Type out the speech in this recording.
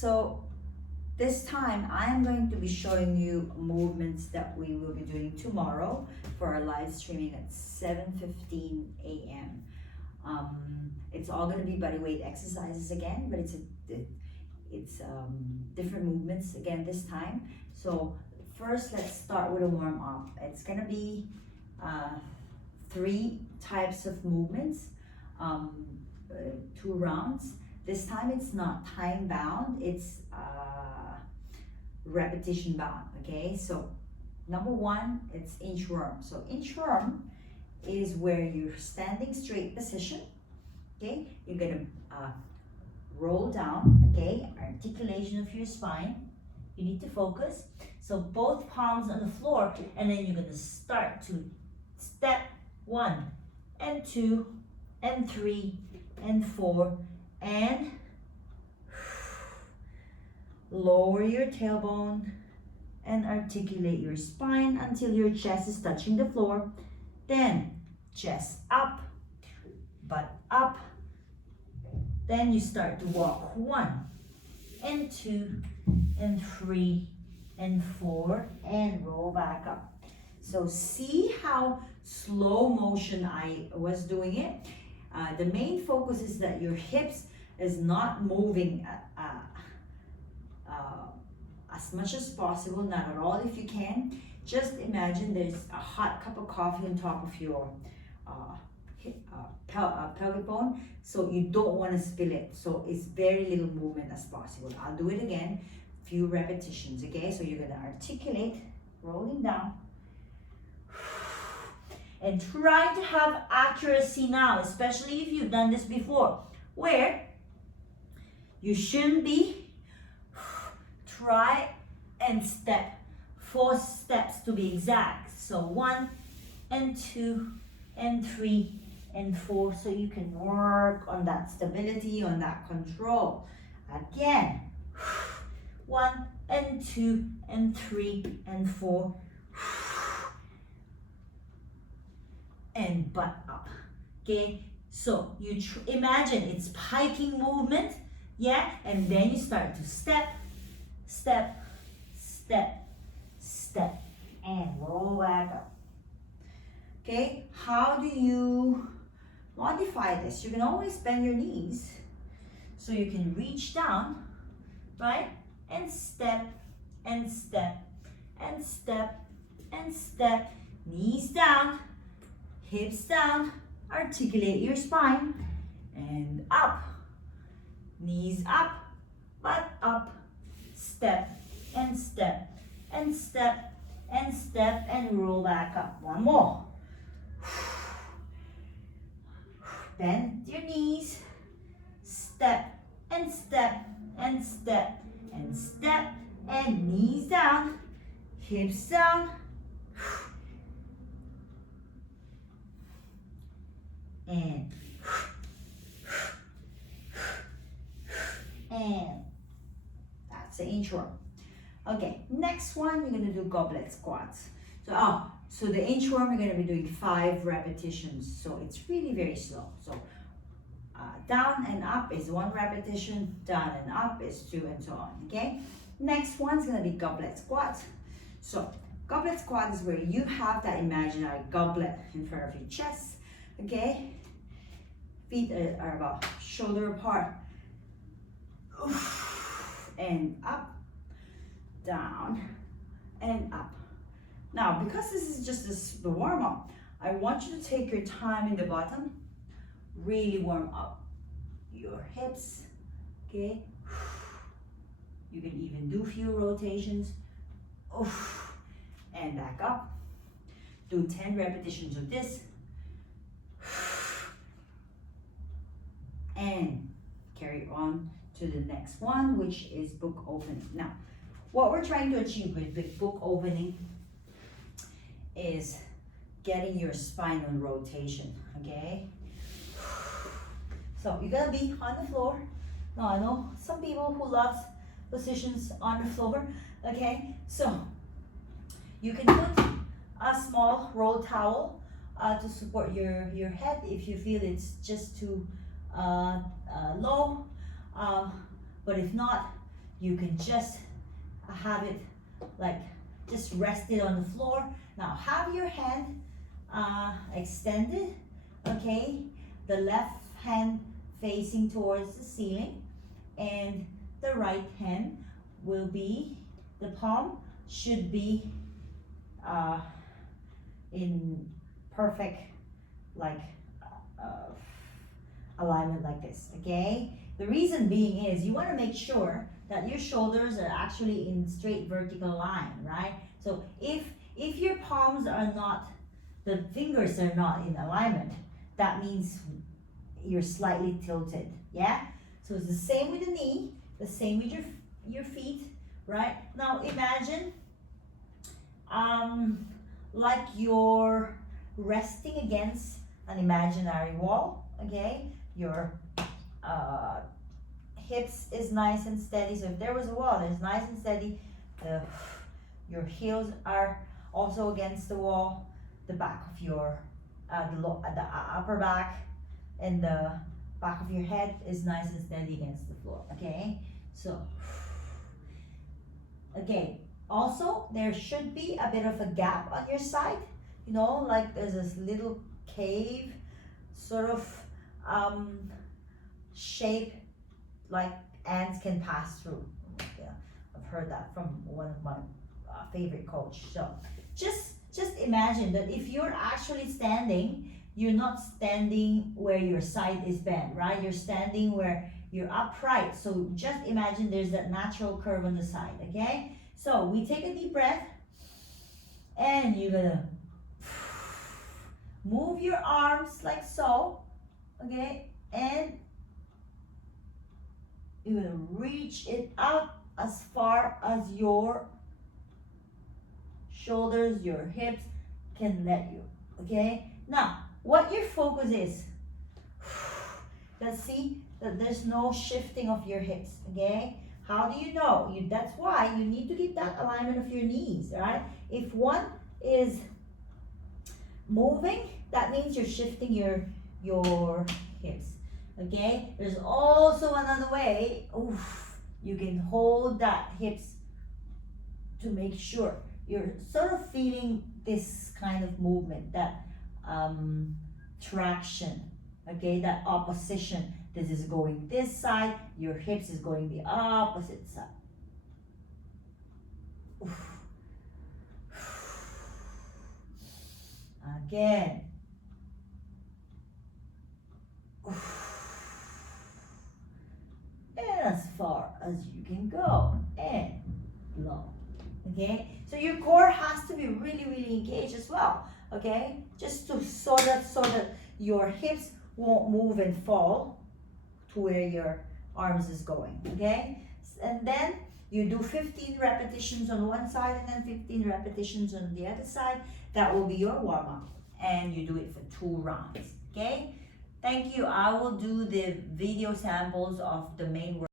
So this time I'm going to be showing you movements that we will be doing tomorrow for our live streaming at 7:15 a.m. It's all going to be body weight exercises again, but it's different movements again this time. So first, let's start with a warm up. It's going to be 3 types of movements, 2 rounds. This time it's not time bound, it's repetition bound. Okay, so number 1, it's inchworm. So inchworm is where you're standing straight position. Okay, you're gonna roll down. Okay, articulation of your spine. You need to focus. So both palms on the floor, and then you're gonna start to step 1 and 2 and 3 and 4 and lower your tailbone and articulate your spine until your chest is touching the floor. Then chest up, butt up. Then you start to walk 1 and 2 and 3 and 4 and roll back up. So see how slow motion I was doing it. The main focus is that your hips is not moving as much as possible, not at all if you can. Just imagine there's a hot cup of coffee on top of your pelvic bone, so you don't want to spill it. So it's very little movement as possible. I'll do it again, few repetitions. Okay, so you're going to articulate, rolling down, and try to have accuracy now, especially if you've done this before, where you shouldn't be. Try and step 4 steps to be exact. So 1 and 2 and 3 and 4, so you can work on that stability, on that control. Again, 1 and 2 and 3 and 4, and butt up. Okay, so you imagine it's hiking movement, yeah, and then you start to step, step, step, step, and roll back up. Okay, how do you modify this? You can always bend your knees so you can reach down, right? And step, and step, and step, and step. Knees down, hips down, articulate your spine, and up. Knees up, butt up, step, and step, and step, and step, and roll back up. One more. Bend your knees, step, and step, and step, and step, and knees down, hips down, and that's the inchworm. Okay, next one, you're gonna do goblet squats. So the inchworm, you're gonna be doing 5 repetitions. So it's really very slow. So down and up is 1 repetition, down and up is 2, and so on. Okay. Next one's gonna be goblet squat. So goblet squat is where you have that imaginary goblet in front of your chest. Okay. Feet are about shoulder apart. And up, down, and up. Now, because this is just the warm-up, I want you to take your time in the bottom, really warm up your hips, okay? You can even do few rotations, and back up. Do 10 repetitions of this, and carry on to the next one, which is book opening. Now, what we're trying to achieve with book opening is getting your spine on rotation, okay? So you're gonna be on the floor. Now I know some people who love positions on the floor, okay? So you can put a small roll towel to support your head if you feel it's just too low. But if not, you can just have it like just rest it on the floor. Now have your hand extended, okay? The left hand facing towards the ceiling, and the right hand will be, the palm should be in perfect like alignment like this, okay? The reason being is you want to make sure that your shoulders are actually in straight vertical line, right? So if your palms are not, the fingers are not in alignment, that means you're slightly tilted, yeah? So it's the same with the knee, the same with your feet, right? Now imagine like you're resting against an imaginary wall, okay? Your hips is nice and steady. So if there was a wall, it's nice and steady. Your heels are also against the wall. The back of your the upper back and the back of your head is nice and steady against the floor, okay? So okay, also there should be a bit of a gap on your side, you know, like there's this little cave sort of shape, like ants can pass through. Yeah, I've heard that from one of my favorite coach. So just imagine that if you're actually standing, you're not standing where your side is bent, right? You're standing where you're upright. So just imagine there's that natural curve on the side, okay? So we take a deep breath, and you're gonna move your arms like so, okay? And you're gonna reach it out as far as your shoulders, your hips can let you, okay? Now, what your focus is, let's see that there's no shifting of your hips, okay? How do you know? That's why you need to get that alignment of your knees, right? If one is moving, that means you're shifting your hips, okay? There's also another way. You can hold that hips to make sure you're sort of feeling this kind of movement, that traction, okay, that opposition. This is going this side, your hips is going the opposite side. Again. And as far as you can go, and long, okay? So your core has to be really, really engaged as well, okay? Just to so that your hips won't move and fall to where your arms is going, okay? And then you do 15 repetitions on one side and then 15 repetitions on the other side. That will be your warm-up, and you do it for 2 rounds, okay? Thank you. I will do the video samples of the main work.